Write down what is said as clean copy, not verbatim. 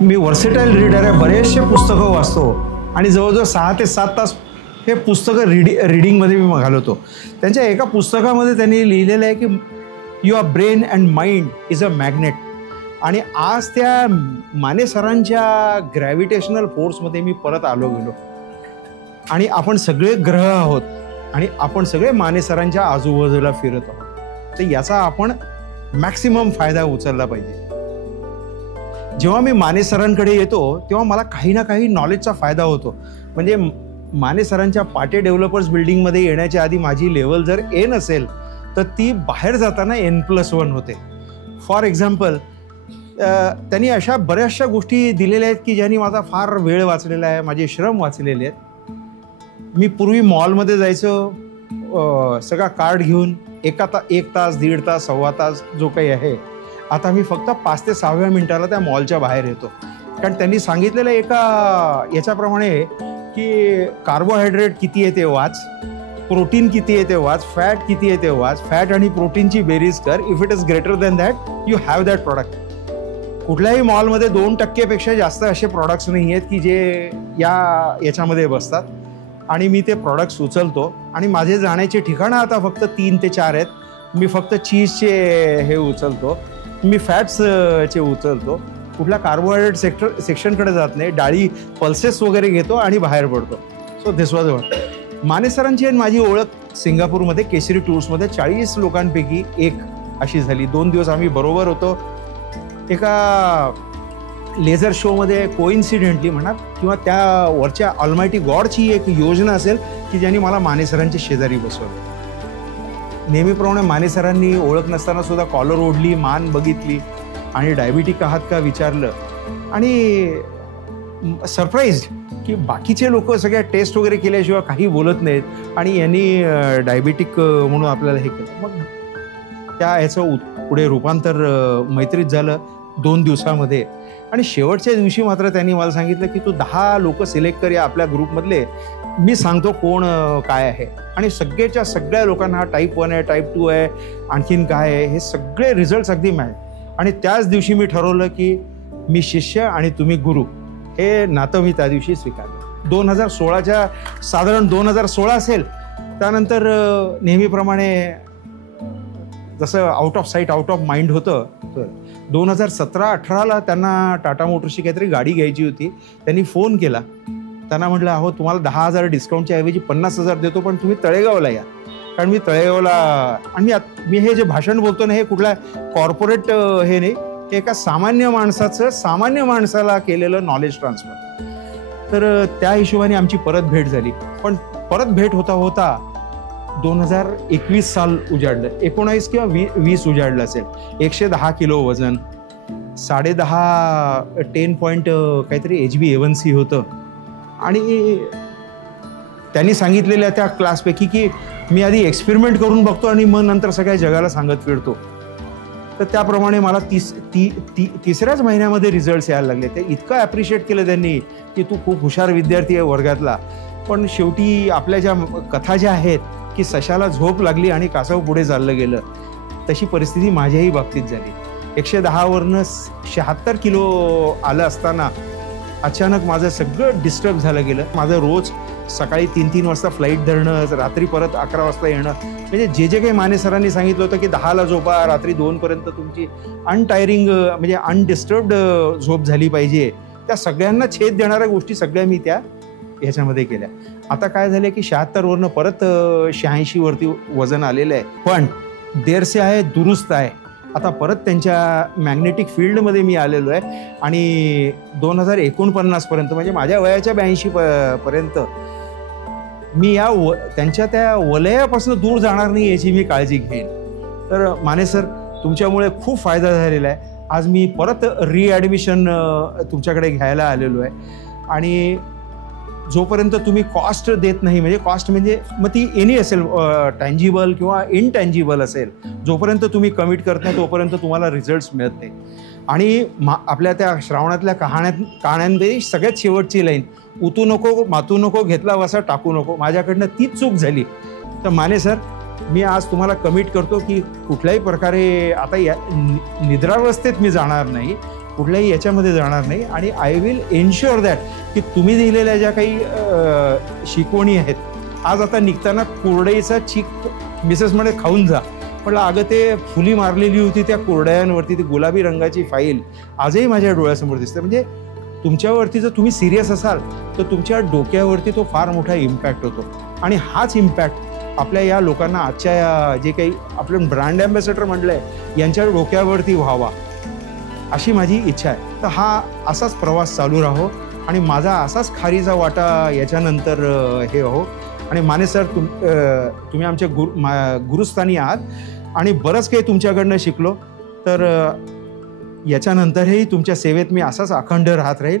मी versatile reader आहे, बरेचसे पुस्तकं वाचतो आणि जवळजवळ 6 ते 7 तास हे पुस्तकं रीडिंगमध्ये मी घालवतो. त्यांच्या एका पुस्तकामध्ये त्यांनी लिहिलेलं आहे की your brain and mind is a magnet. आणि आज त्या माने सरांच्या ग्रॅव्हिटेशनल फोर्समध्ये मी परत गेलो आणि आपण सगळे ग्रह आहोत आणि आपण सगळे माने सरांच्या आजूबाजूला फिरत आहोत. तर याचा आपण मॅक्सिमम फायदा उचलला पाहिजे. जेव्हा मी माने सरांकडे येतो तेव्हा मला काही ना काही नॉलेजचा फायदा होतो. म्हणजे माने सरांच्या पाटे डेव्हलपर्स बिल्डिंगमध्ये येण्याच्या आधी माझी लेवल जर N असेल तर ती बाहेर जाताना N+1 होते. फॉर एक्झाम्पल, त्यांनी अशा बऱ्याचशा गोष्टी दिलेल्या आहेत की ज्यांनी माझा फार वेळ वाचलेला आहे, माझे श्रम वाचलेले आहेत. मी पूर्वी मॉलमध्ये जायचो, सगळा कार्ड घेऊन 1 तास, 1.5 तास, सव्वा तास जो काही आहे, आता मी फक्त 5 ते 6व्या मिनिटाला त्या मॉलच्या बाहेर येतो. कारण त्यांनी सांगितलेलं एका याच्याप्रमाणे की कार्बोहायड्रेट किती आहे ते वाच, प्रोटीन किती आहे ते वाच, फॅट किती आहे ते वाच, फॅट आणि प्रोटीनची बेरीज कर. If it is greater than that you have that product. कुठल्याही मॉलमध्ये 2% जास्त असे प्रॉडक्ट्स नाही आहेत की जे याच्यामध्ये बसतात आणि मी ते प्रॉडक्ट्स उचलतो. आणि माझे जाण्याचे ठिकाणं आता फक्त 3 ते 4 आहेत. मी फक्त चीजचे हे उचलतो, मी फॅट्सचे उचलतो, कुठल्या कार्बोहायड्रेट सेक्शनकडे जात नाही, डाळी पल्सेस वगैरे घेतो आणि बाहेर पडतो. So this was what. Mane सरांची आणि माझी ओळख सिंगापूरमध्ये केसरी टूर्समध्ये 40 लोकांपैकी एक अशी झाली. 2 दिवस आम्ही बरोबर होतो. एका लेझर शोमध्ये कोइन्सिडेंटली म्हणा किंवा त्या वरच्या ऑलमायटी गॉडची एक योजना असेल की ज्यांनी मला माने सरांच्या शेजारी बसवलं. नेहमीप्रमाणे माने सरांनी ओळख नसताना सुद्धा कॉलर ओढली, मान बघितली आणि डायबिटिक आहात का विचारलं. आणि सरप्राईज की बाकीचे लोक सगळ्या टेस्ट वगैरे केल्याशिवाय काही बोलत नाहीत आणि यांनी डायबिटिक म्हणून आपल्याला हे केलं. मग ह्याचं पुढे रूपांतर मैत्रीत झालं 2 दिवसामध्ये. आणि शेवटच्या दिवशी मात्र त्यांनी मला सांगितलं की तू 10 लोक सिलेक्ट कर या आपल्या ग्रुपमधले, मी सांगतो कोण काय आहे. आणि सगळ्याच्या सगळ्या लोकांना टाईप 1 आहे, टाईप 2 आहे, आणखीन काय आहे, हे सगळे रिझल्ट्स अगदी मिळाले. आणि त्याच दिवशी मी ठरवलं की मी शिष्य आणि तुम्ही गुरु हे नातं मी त्या दिवशी स्वीकारलं. 2016च्या साधारण 2016 असेल. त्यानंतर नेहमीप्रमाणे जसं out of site out of mind होतं, 2017-18ला त्यांना टाटा मोटर्सची काहीतरी गाडी घ्यायची होती. त्यांनी फोन केला. त्यांना म्हटलं, अहो तुम्हाला 10,000 डिस्काउंटच्या ऐवजी 50,000 देतो, पण तुम्ही तळेगावला या. कारण मी तळेगावला, आणि मी हे जे भाषण बोलतो ना, हे कुठला कॉर्पोरेट हे नाही, हे एका सामान्य माणसाला केलेलं नॉलेज ट्रान्सफर. तर त्या हिशोबाने आमची परत भेट झाली. पण परत भेट होता होता 2021 साल उजाडलं, 19 किंवा 20 उजाडलं असेल. 110 किलो वजन, 10.5 10 पॉईंट काहीतरी HbA1c होतं. आणि त्यांनी सांगितलेल्या त्या क्लासपैकी की मी आधी एक्सपेरिमेंट करून बघतो आणि मग नंतर सगळ्या जगाला सांगत फिरतो. तर त्याप्रमाणे मला 3ऱ्याच महिन्यामध्ये रिझल्ट्स यायला लागले. ते इतकं ॲप्रिशिएट केलं त्यांनी की तू खूप हुशार विद्यार्थी आहे वर्गातला. पण शेवटी आपल्या ज्या कथा ज्या आहेत की सशाला झोप लागली आणि कासव पुढे चाललं गेलं, तशी परिस्थिती माझ्याही बाबतीत झाली. 110वरनं 76 किलो आलं असताना अचानक माझं सगळं डिस्टर्ब झालं गेलं. माझं रोज सकाळी 3-3 वाजता फ्लाईट धरणं, रात्री परत 11 वाजता येणं, म्हणजे जे काही माने सरांनी सांगितलं होतं की 10ला झोपा, रात्री 2पर्यंत तुमची अनटायरिंग म्हणजे अनडिस्टर्ब्ड झोप झाली पाहिजे, त्या सगळ्यांना छेद देणाऱ्या गोष्टी सगळ्या मी त्या ह्याच्यामध्ये केल्या. आता काय झालं की 76वरनं परत 86 वरती वजन आलेलं आहे. पण देरसे आहे दुरुस्त आहे. आता परत त्यांच्या मॅग्नेटिक फील्डमध्ये मी आलेलो आहे. आणि 2049 पर्यंत, म्हणजे माझ्या वयाच्या 82 पर्यंत मी त्यांच्या त्या वलयापासून दूर जाणार नाही याची मी काळजी घेईन. तर माने सर, तुमच्यामुळे खूप फायदा झालेला आहे. आज मी परत रिॲडमिशन तुमच्याकडे घ्यायला आलेलो आहे. आणि जोपर्यंत तुम्ही कॉस्ट देत नाही, म्हणजे कॉस्ट म्हणजे मग ती एनी असेल, टँजिबल किंवा इनटँजिबल असेल, जोपर्यंत तुम्ही कमिट करत नाही तोपर्यंत तुम्हाला रिझल्ट्स मिळत नाही. आणि आपल्या त्या श्रावणातल्या कहाण्यांमध्ये सगळ्यात शेवटची लाईन, उतू नको मातू नको, घेतला वसा टाकू नको, माझ्याकडनं तीच चूक झाली. तर माने सर, मी आज तुम्हाला कमिट करतो की कुठल्याही प्रकारे आता या निद्रावस्थेत मी जाणार नाही. कुठल्याही याच्यामध्ये जाणार नाही आणि आय विल एन्श्युअर दॅट की तुम्ही दिलेल्या ज्या काही शिकवणी आहेत, आज आता निघताना कुरडईचा चीक मिसेस म्हणे खाऊन जा. म्हटलं अगं ते फुली मारलेली होती त्या कुरडयांवरती, ती गुलाबी रंगाची फाईल आजही माझ्या डोळ्यासमोर दिसते. म्हणजे तुमच्यावरती जर तुम्ही सिरियस असाल तर तुमच्या डोक्यावरती तो फार मोठा इम्पॅक्ट होतो आणि हाच इम्पॅक्ट आपल्या या लोकांना आजच्या या जे काही आपण ब्रँड ॲम्बॅसेडर म्हटलं आहे यांच्या डोक्यावरती व्हावा अशी माझी इच्छा आहे. तर हा असाच प्रवास चालू राहो आणि माझा असाच खारीचा वाटा याच्यानंतर हे हो. आणि माने सर तुम्ही आमच्या गुरुस्थानी आहात आणि बरंच काही तुमच्याकडनं शिकलो. तर याच्यानंतरही तुमच्या सेवेत मी असाच अखंड राहत राहील.